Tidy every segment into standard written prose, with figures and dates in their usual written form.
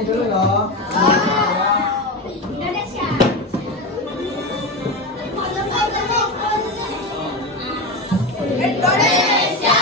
ini dulu loh. Indonesia. Indonesia.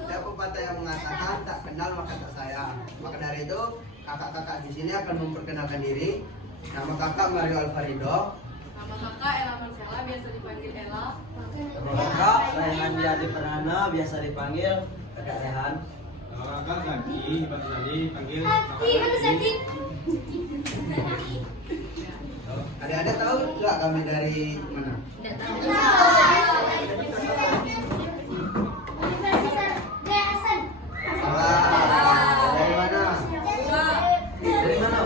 Ada pepatah yang mengatakan tak kenal maka tak sayang. Maka dari itu kakak-kakak di sini akan memperkenalkan diri. Nama kakak Mario Alfarido. Nama kakak Ella Marcella, biasa dipanggil Ella. Nama kakak Rehan Yadi Pernana, biasa dipanggil kakak Rehan. Nama kakak Zaki, panggil Adik-adik tahu nggak kami dari mana? Salah. Dari mana? Dari mana?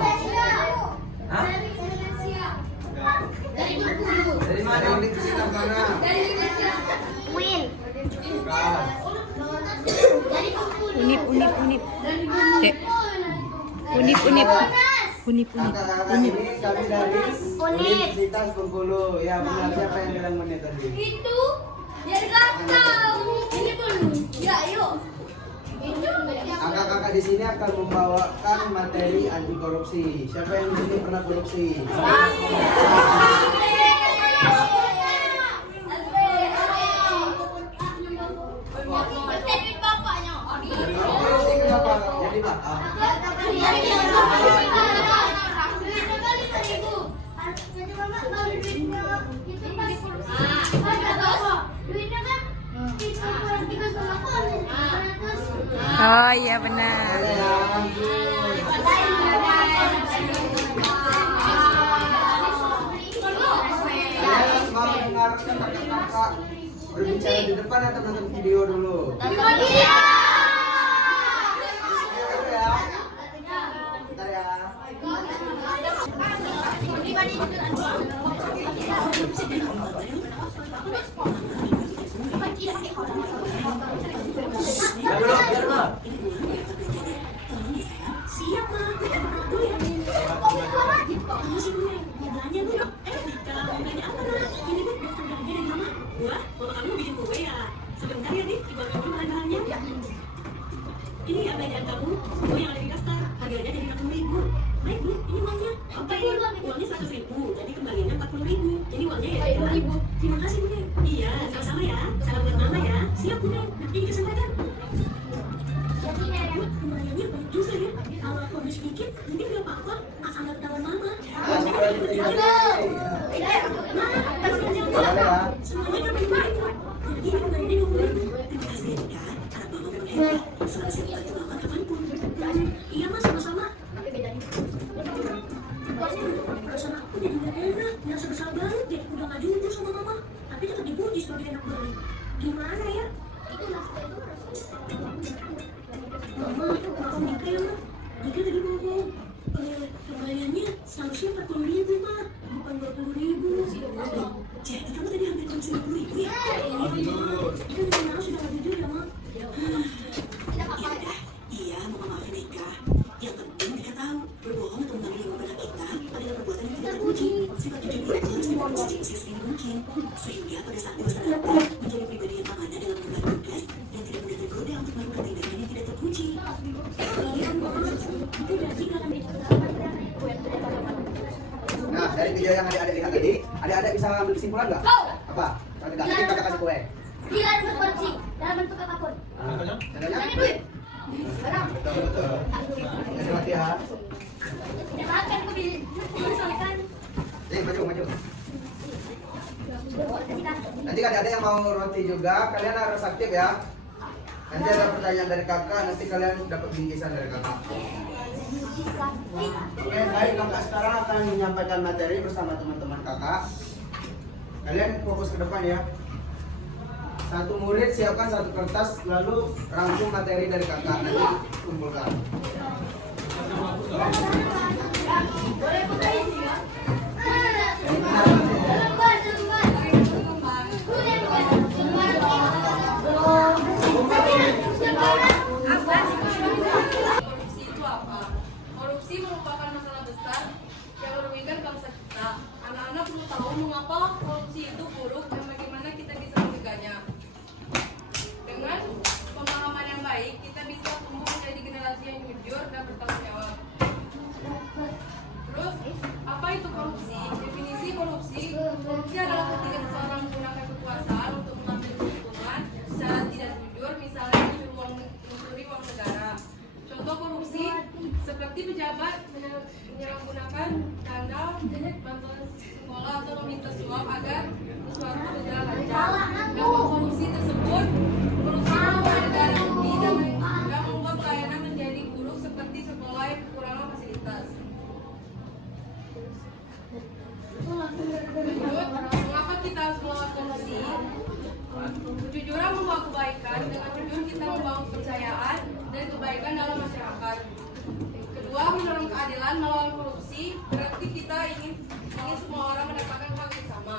Hah? Dari mana? universitas mana? Unip. Dek. Unip. Kakak-kakak ini kami dari Universitas Bengkulu. Ya benar, siapa yang bilang menit tadi? Itu biar gatal. Ini pun. Ya, yuk. Kakak-kakak di sini akan membawakan materi anti korupsi. Siapa yang di sini pernah korupsi? Korupsi kenapa? Jadi maaf. Oh iya benar. Kalian mau dengarkan kakak-kakak berbicara di depan atau nonton video dulu? Iya. Bentar ya. Ya belum, biar belum. Ini apa yang kamu? Semua yang ada di daftar. Harganya jadi 60.000. Baik bu, ini uangnya. Apa ya? Uangnya 100.000. Jadi kembaliannya 40.000. Jadi uangnya ya 20.000. Terima kasih bu. Iya, sama-sama ya. Salam buat mama ya. Siap bu. Ini kesempatan. Bu, kembaliannya baik juga ya. Kalau aku habis dikit, nanti nggak apa-apa. Asal nggak ketahuan mama. Semuanya kan baik-baik. Jadi kembaliannya 20.000. Terima kasih ya kak. Harap mama memang happy. Selalu siap bantu mama kapanpun. Iya mas, sama-sama. Perasaan aku jadi nggak enak, nggak sebesar banget deh. Udah nggak jujur sama mama, tapi tetap dipuji sebagai anak baik. Gimana ya? Mama, maafin Dika ya, Ma. Dika tadi ngomong, kembaliannya seharusnya 40.000, Ma. Bukan 20.000. Jadi kamu tadi hampir konsumsi 10.000 ya? Dika minta maaf sudah gak jujur ya, Ma. Ya udah, iya, Mama maafin Dika. Yang penting Dika tahu, berbohong atau mengambil uang pada kita adalah perbuatan yang tidak terpuji. Sifat jujur itu harus dibangun sejak usia sedini mungkin, sehingga pada saat dewasa nanti menjadi pribadi yang amanah dalam mengemban tugas dan tidak mudah tergoda untuk melakukan tindakan yang tidak terpuji. Iya, Mama. Itu berarti kalau Nah, dari video yang adik-adik lihat tadi, adik-adik bisa ambil kesimpulan nggak? Apa? Nanti kakak kasih kue. Tidak ada bentuk korupsi dalam bentuk apapun. Contohnya? Hanya duit. Barang. Betul. Terima kasih ya. Tidak akan aku disoalkan. Maju. Nanti kalau ada yang mau roti juga, kalian harus aktif ya. Nanti ada pertanyaan dari kakak, nanti kalian dapat bingkisan dari kakak. Oke, baik, kakak sekarang akan menyampaikan materi bersama teman-teman kakak. Kalian fokus ke depan ya. Satu murid siapkan satu kertas, lalu rangkum materi dari kakak, nanti kumpulkan. Boleh buka ini ya? Korupsi itu apa? Korupsi merupakan masalah besar yang merugikan bangsa kita. Anak-anak perlu tahu mengapa korupsi itu buruk dan bagaimana kita bisa mencegahnya. Dengan pemahaman yang baik, kita bisa tumbuh menjadi generasi yang jujur dan bertanggung jawab. Terus, apa itu korupsi? Definisi korupsi adalah ketika seseorang menggunakan kekuasaan untuk mengambil keuntungan secara tidak jujur, misalnya mencuri uang negara. Contoh korupsi seperti pejabat menyalahgunakan dana bantuan sekolah atau meminta suap agar sesuatu berjalan lancar. Dampak korupsi tersebut membuat negara rugi dan membuat pelayanan menjadi buruk seperti sekolah yang kekurangan fasilitas. Mengapa kita harus melawan korupsi? Kejujuran membawa kebaikan, dengan jujur kita membangun kepercayaan dan kebaikan dalam masyarakat. Kedua, mendorong keadilan melawan korupsi, berarti kita ingin semua orang mendapatkan hak yang sama.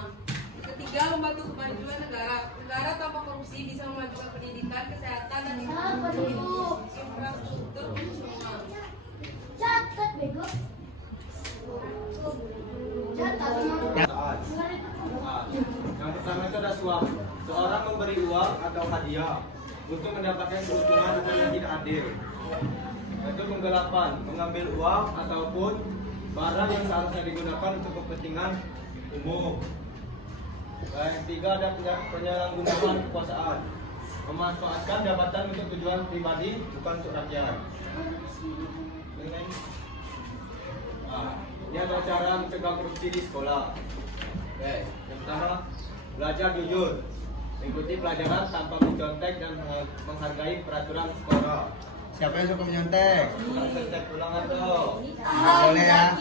Ketiga, membantu kemajuan negara. Negara tanpa korupsi bisa memajukan pendidikan, kesehatan, dan infrastruktur untuk semua. Catat bego. Yang pertama itu ada suap. Seorang memberi uang atau hadiah untuk mendapatkan keuntungan yang tidak adil. Itu penggelapan, mengambil uang ataupun barang yang seharusnya digunakan untuk kepentingan umum. Dan yang ketiga ada penyalahgunaan kekuasaan, memanfaatkan jabatan untuk tujuan pribadi bukan untuk rakyat. Ini adalah cara mencegah korupsi di sekolah. Oke, yang pertama, belajar jujur, mengikuti pelajaran tanpa mencontek dan menghargai peraturan sekolah. Siapa yang suka menyontek? Contek ulangan tuh. Boleh ya.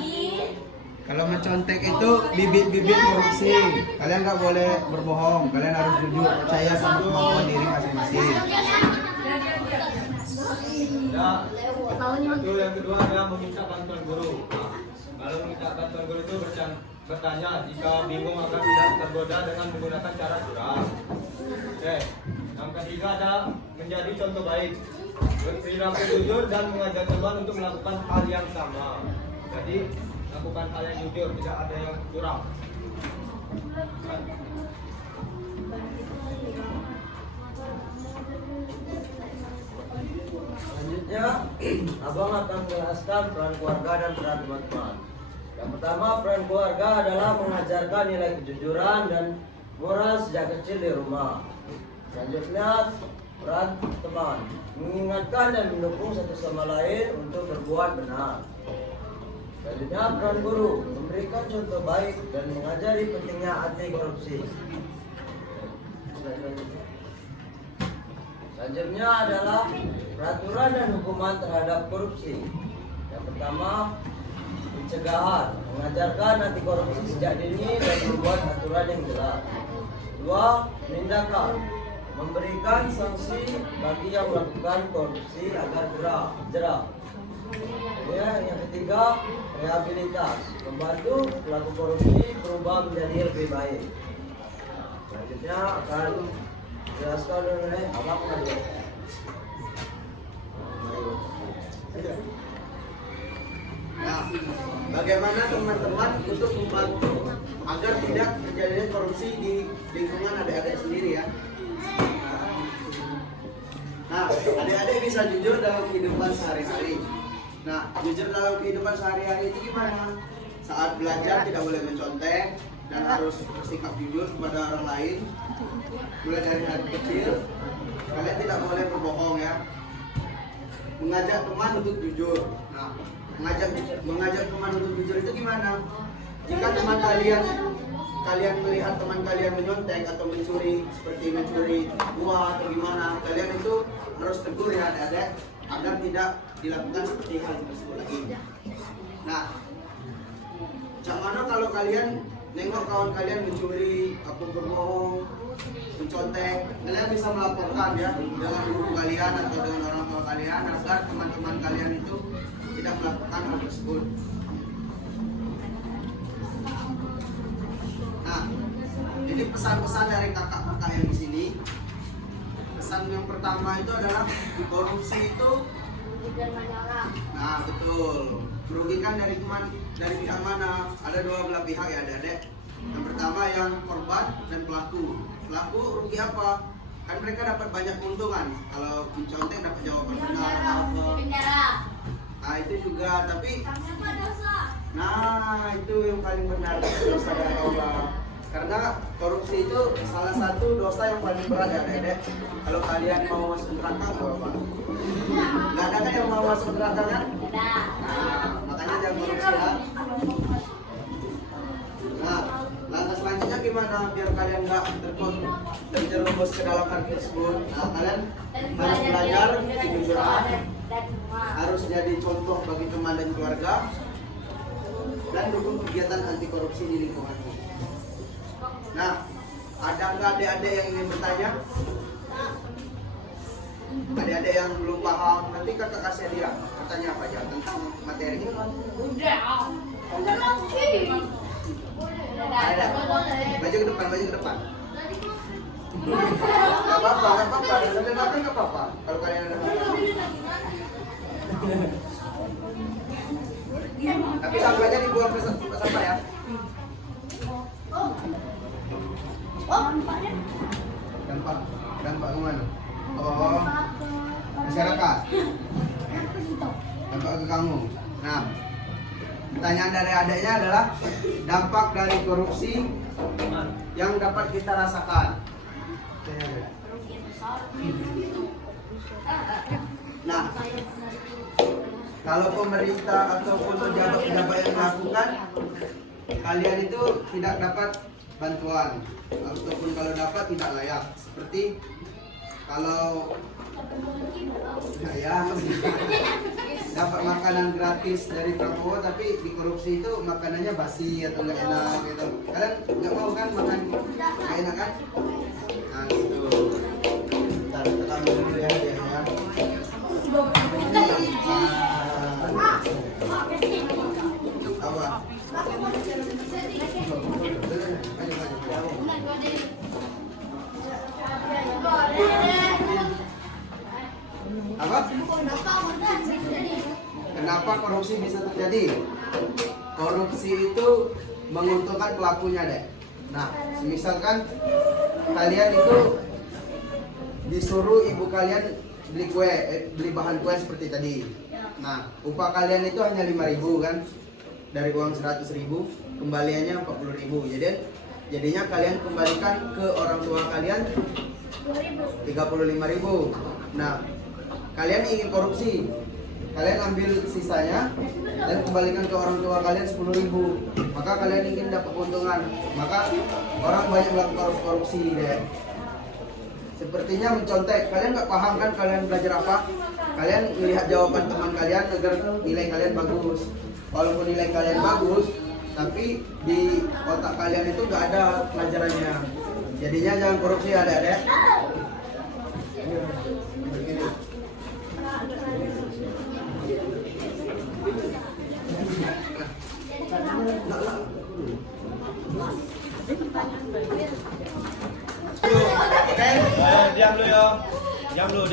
Kalau mencontek itu bibit-bibit korupsi. Kalian nggak boleh berbohong. Kalian harus jujur, percaya sama kemampuan diri masing-masing. Ya, itu yang kedua adalah meminta bantuan guru. Kalau meminta bantuan guru itu bertanya jika bingung agar tidak tergoda dengan menggunakan cara curang. Oke, yang ketiga ada menjadi contoh baik, berperilaku jujur dan mengajak teman untuk melakukan hal yang sama. Jadi lakukan hal yang jujur, tidak ada yang curang. Selanjutnya, Abang akan menjelaskan peran keluarga dan peran teman-teman. Yang pertama, peran keluarga adalah mengajarkan nilai kejujuran dan moral sejak kecil di rumah. Selanjutnya, peran teman, mengingatkan dan mendukung satu sama lain untuk berbuat benar. Selanjutnya, peran guru, memberikan contoh baik dan mengajari pentingnya anti korupsi. Selanjutnya adalah peraturan dan hukuman terhadap korupsi. Yang pertama, pencegahan, mengajarkan anti korupsi sejak dini dan membuat aturan yang jelas. Dua, penindakan, memberikan sanksi bagi yang melakukan korupsi agar jerah. Ya, yang ketiga, rehabilitas, membantu pelaku korupsi berubah menjadi lebih baik. Selanjutnya akan jelaskan oleh Abang Nadia. Nah, bagaimana teman-teman untuk membantu agar tidak terjadi korupsi di lingkungan adik-adik sendiri ya? Nah, adik-adik bisa jujur dalam kehidupan sehari-hari. Nah, jujur dalam kehidupan sehari-hari itu gimana? Saat belajar tidak boleh mencontek dan harus bersikap jujur kepada orang lain. Mulai dari hari kecil, kalian tidak boleh berbohong ya. Mengajak teman untuk jujur. Nah, mengajak teman untuk jujur itu gimana? Jika teman kalian melihat teman kalian menyontek atau mencuri, seperti mencuri uang atau gimana, kalian itu harus tegur ya adik-adik agar tidak dilakukan seperti hal tersebut lagi. Nah, macam mana kalau kalian nengok kawan kalian mencuri atau berbohong, mencontek, kalian bisa melaporkan ya dengan guru kalian atau dengan orang tua kalian agar teman-teman kalian itu tidak melakukan hal tersebut. Nah, ini pesan-pesan dari kakak-kakak yang di sini. Pesan yang pertama itu adalah korupsi itu nah betul, merugikan dari pihak mana? Ada dua belah pihak ya adik-adik. Yang pertama yang korban dan pelaku. Pelaku rugi apa? Kan mereka dapat banyak keuntungan. Kalau mencontek dapat jawaban benar atau apa. Nah itu juga, tapi nah itu yang paling benar, dosa dari Allah. Karena korupsi itu salah satu dosa yang paling berat ya adik-adik. Kalau kalian mau masuk neraka apa? Nggak ada kan yang mau masuk neraka kan? Nah, makanya jangan korupsi ya. Nah, langkah selanjutnya gimana biar kalian nggak terjerumus ke dalam hal tersebut? Nah, kalian harus belajar kejujuran, harus jadi contoh bagi teman dan keluarga, dan dukung kegiatan anti korupsi di lingkungan. Nah, ada nggak adik-adik yang ingin bertanya? Adik-adik yang belum paham, nanti kakak kasih dia bertanya apa aja tentang materi ini. Udah lagi. Ada. Maju ke depan, maju ke depan. Gak apa-apa, gak apa-apa. Ada makan gak apa-apa. Kalau kalian ada makan. Tapi sampahnya dibuang ke tempat sampah ya. Dampak kemana? Oh, masyarakat. Dampak ke kamu. Nah, pertanyaan dari adiknya adalah dampak dari korupsi yang dapat kita rasakan. Nah, kalau pemerintah ataupun pejabat-pejabat yang melakukan, kalian itu tidak dapat bantuan, ataupun kalau dapat tidak layak. Seperti kalau ya dapat makanan gratis dari Prabowo tapi dikorupsi itu makanannya basi atau nggak enak gitu. Kalian nggak mau kan makan nggak enak kan? Nah gitu. Bentar, kita ambil dulu ya dia ya. Apa? Apa? Kenapa korupsi bisa terjadi? Korupsi itu menguntungkan pelakunya deh. Nah, misalkan kalian itu disuruh ibu kalian beli kue, beli bahan kue seperti tadi. Nah, upah kalian itu hanya 5.000 kan? Dari uang 100.000, kembaliannya 40.000. Jadinya kalian kembalikan ke orang tua kalian 35.000. Nah, kalian ingin korupsi, kalian ambil sisanya dan kembalikan ke orang tua kalian 10.000. Maka kalian ingin dapat keuntungan, maka orang banyak melakukan korupsi deh. Sepertinya mencontek. Kalian nggak paham kan kalian belajar apa? Kalian melihat jawaban teman kalian agar nilai kalian bagus. Walaupun nilai kalian bagus, tapi di otak kalian itu nggak ada pelajarannya. Jadinya jangan korupsi adik-adik. Oke. Diam lu ya. Diam lu.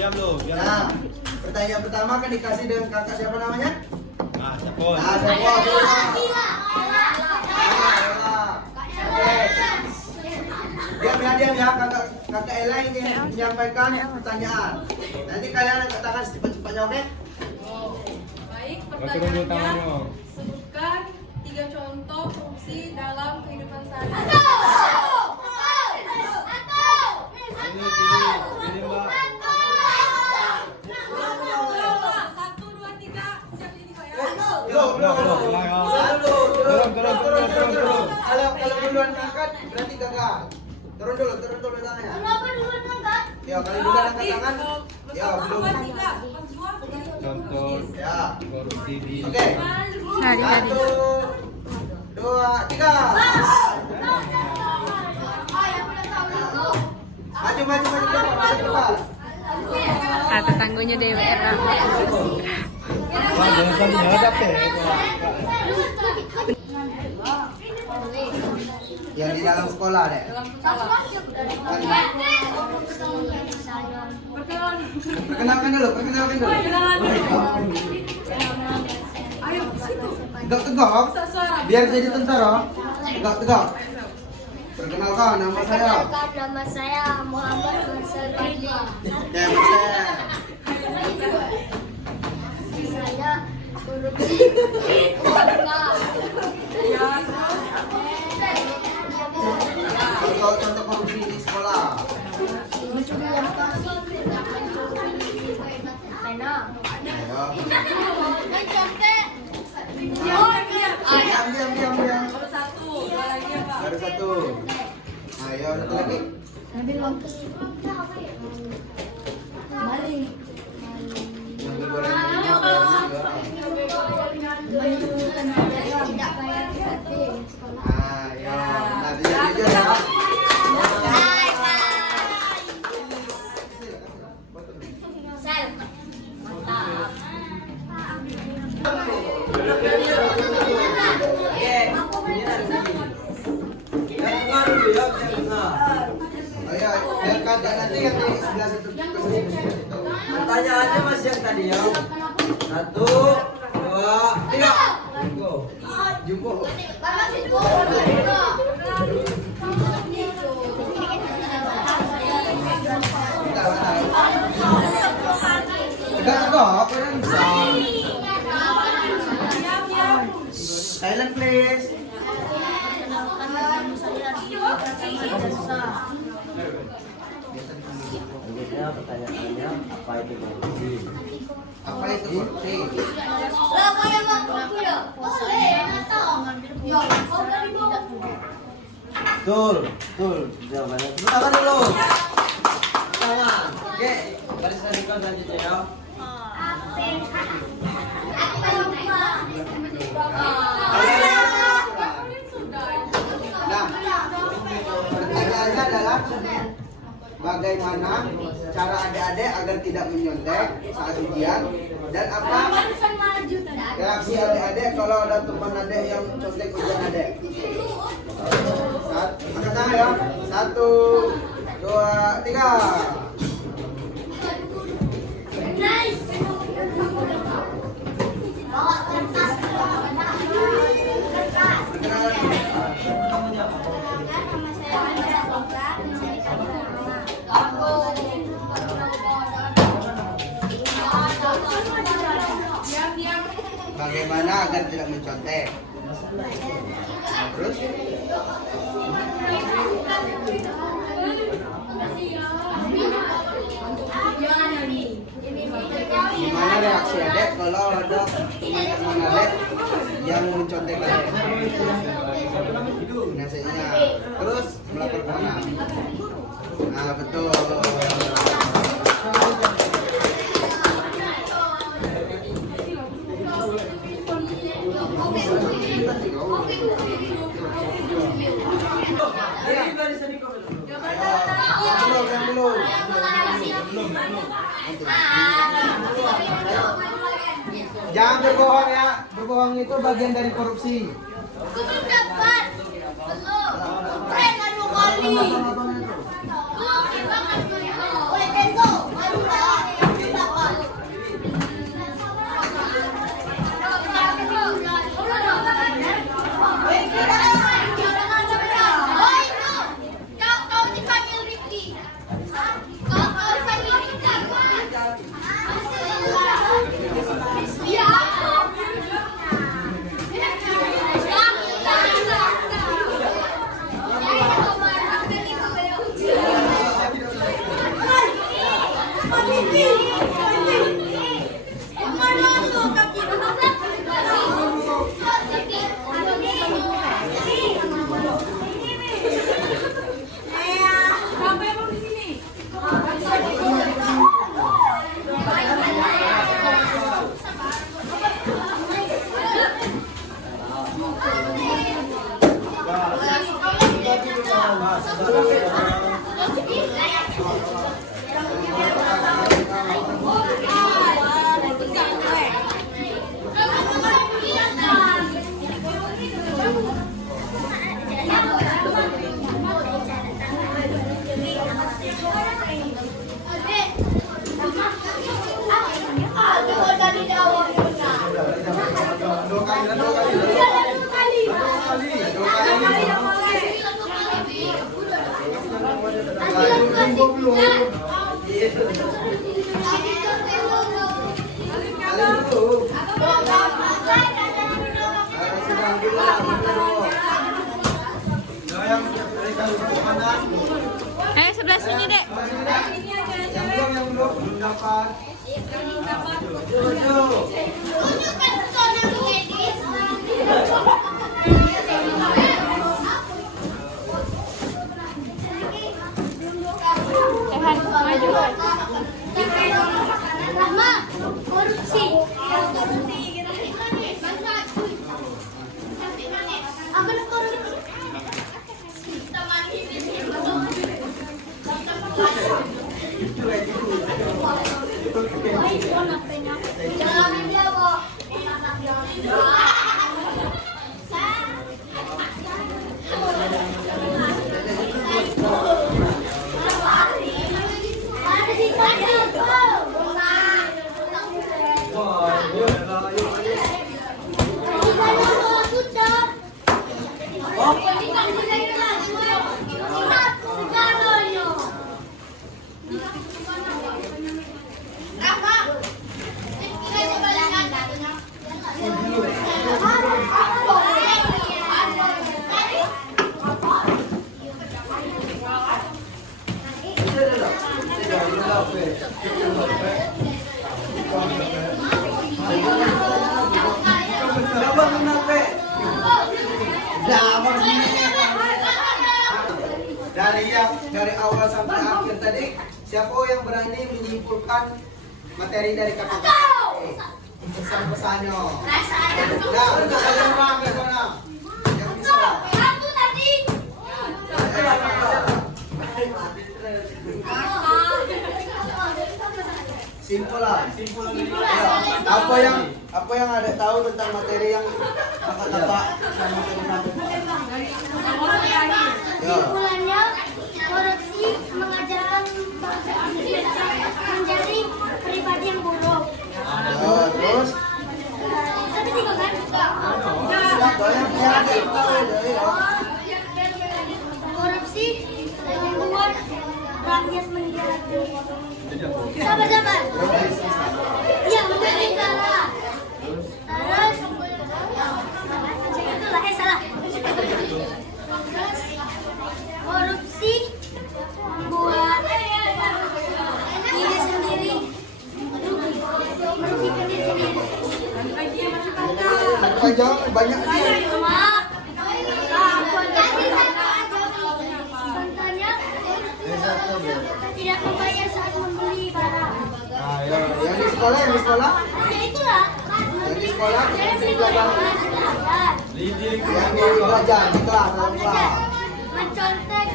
Nah, pertanyaan pertama kan dikasih dengan kakak siapa namanya? Nah, Sapon. Nah, siapa? Oke. Diam ya, kakak Ella ini menyampaikan pertanyaan. Nanti kalian angkat tangan cepat-cepatnya, oke? Baik, Oke, dulu pertanyaannya tangannya. sebutkan 3 contoh korupsi dalam kehidupan sehari-hari. Ini Mbak. 1, 2, 3, siap ini Pak ya. Turun. Kalau duluan angkat berarti gagal. Turun dulu tangannya. Kenapa duluan angkat? Ya, kalau duluan angkat tangan. Ya, belum. 1, 2, 3, pas dua, Contoh Ya. korupsi di Oke. Hari. 1, 2, 3. Maju ke depan. Kata tangguhnya DWR. Wah, jangan sampai nyadap ya. Yang di dalam sekolah deh. dalam sekolah. Perkenalkan dulu. Ayo, situ. Tegak. Suara. Biar jadi tentara. Tegak. Perkenalkan, nama saya. Nama saya Muhammad Mansur Fadli. Ya, saya. Saya korupsi warga. Contoh korupsi di sekolah. Pena. Ayo. Diam. Baru 1, dua lagi ya Pak. Baru 1. Ayo, satu lagi. Ambil waktu. Maling. Yang digoreng juga. Menunjukkan tidak bayar gratis. Ayo, nanti jujur ya. Sel. Mantap. Ayo, biar kakak nanti yang di sebelah situ. Pertanyaannya masih yang tadi ya. 1, 2, 3. Go. Jumbo. Tegak, kalian bisa. Silent please. Selanjutnya pertanyaannya apa itu korupsi? Apa itu korupsi? Lah, kayak aku ya. Boleh, tahu. Ya, kau dari bawah. Betul. Jawabannya. Tepuk tangan dulu. Tangan. Oke. Baris radikal selanjutnya ya. Nah, pertanyaannya adalah bagaimana cara adik-adik agar tidak menyontek saat ujian dan apa reaksi adik-adik kalau ada teman adik yang contek ujian adik. Angkat tangan ya. 1, 2, 3. Bagaimana agar tidak mencontek? Terus? Gimana reaksi adik kalau ada teman adik yang mencontek adik? Nasinya. Terus melapor kemana? Nah, betul. Belum. Jangan berbohong ya. Berbohong itu bagian dari korupsi. Aku belum dapat. Belum. Keren anu kali. Oke banget. Oleh Tenzo. Baru dapat. Kau dipanggil Ricky. Kau dipanggil Ricky. Ya. Siapa yang mau di sini? Sebelah sini, Dek. Yang belum dapat. Tunjukkan pesona lu, Edis. Maju. Rahma, korupsi. Akan korupsi. Jangan dia, Bo. Ada di sana, Bo. Dari awal sampai akhir tadi, siapa yang berani menyimpulkan materi dari kakak? Pesan-pesannya. Nah, untuk kalian orang ke sana. Yang bisa. Aku tadi. Simpel lah. Ya. Apa yang ada tahu tentang materi yang kakak-kakak sama Kesimpulannya, korupsi mengajarkan menjadi pribadi yang buruk. Terus? Tapi tiga kan? Korupsi membuat rakyat menjadi sabar. Iya, menjadi salah. Terus itulah salah. Korupsi buat diri sendiri, merugikan diri sendiri. Banyak. Maaf. Contohnya tidak membayar saat membeli barang. Nah, yang di sekolah. Ya itulah. Yang di sekolah. Saya beli barang belajar. Yang di belajar di kelas. Mencontek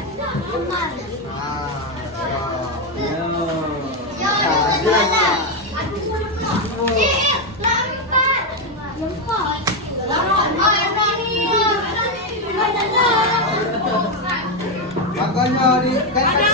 teman. Lempar. Makanya di kayak